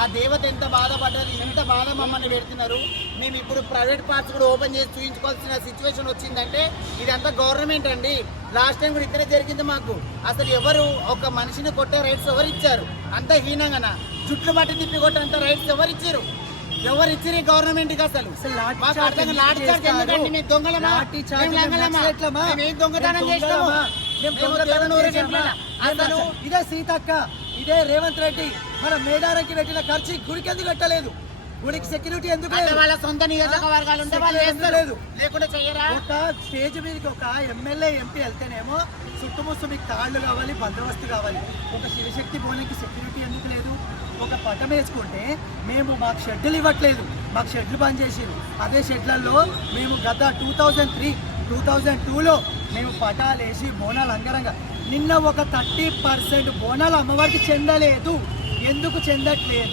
ఆ దేవత ఎంత బాధపడ్డది, ఎంత బాధ మమ్మల్ని పెడుతున్నారు. మేము ఇప్పుడు ప్రైవేట్ పార్ట్స్ కూడా ఓపెన్ చేసి చూపించుకోవాల్సిన సిచ్యువేషన్ వచ్చిందంటే ఇదంతా గవర్నమెంట్ అండి. లాస్ట్ టైం కూడా ఇక్కడే జరిగింది మాకు. అసలు ఎవరు ఒక మనిషిని కొట్టే రైట్స్ ఎవరు ఇచ్చారు? అంత హీనంగా జుట్లు బట్టి తిప్పి కొట్టేంత రైట్స్ ఎవరు ఇచ్చారు? ఎవరు ఇచ్చారు గవర్నమెంట్ కి? అసలు మాకు అర్థం లాఠీ చార్జ్ ఎందుకండి? మేము దొంగలమా? మేము దొంగతనం చేస్తాము. అసలు ఇదే సీతక్క, ఇదే రేవంత్ రెడ్డి మన మేడారంకి పెట్టిన ఖర్చు గుడికి ఎందుకు కట్టలేదు? గుడికి సెక్యూరిటీ ఎందుకు లేదు? వాళ్ళ సొంత నియోజకవర్గాలు ఉంటే వాళ్ళు చేస్తలేదు. లేకుండా చెయ్యరా? ఒక స్టేజ్ మీదకి ఒక ఎమ్మెల్యే ఎంపీ వెళ్తేనేమో చుట్టుముస్తు మీకు తాళ్ళు కావాలి, బందోబస్తు కావాలి. ఒక శివశక్తి భవన్కి సెక్యూరిటీ ఎందుకు లేదు? ఒక పటం వేసుకుంటే మాకు షెడ్యూల్ ఇవ్వట్లేదు, మాకు షెడ్యూల్ బంద్ చేసిరు. అదే షెడ్లలో మేము గత 2003, 2002లో మేము పటాలు వేసి బోనాలు అంగరంగా. నిన్న ఒక 30% బోనాలు అమ్మవారికి చెందలేదు. ఎందుకు చెందట్లేదు?